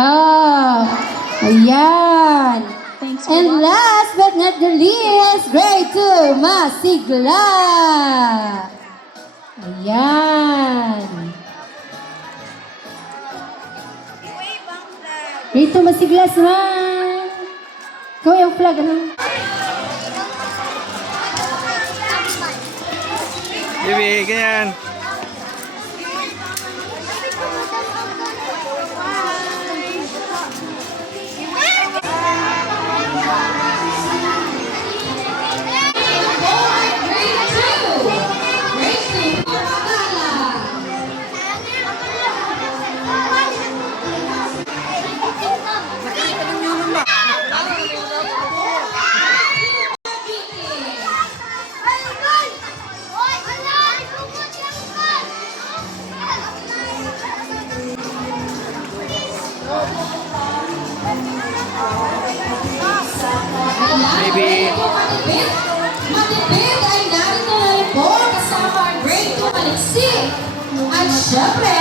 Ah, ayan. Thanks for And watching. last but not the least, grade 2, Masigla. Ayan. Grade 2, Masigla, smile. Ikaw yung flag, ano? Bibi, ganyan. Baby. Matipid ay narito na rin po kasama ang grade 2 Alexi. At syempre,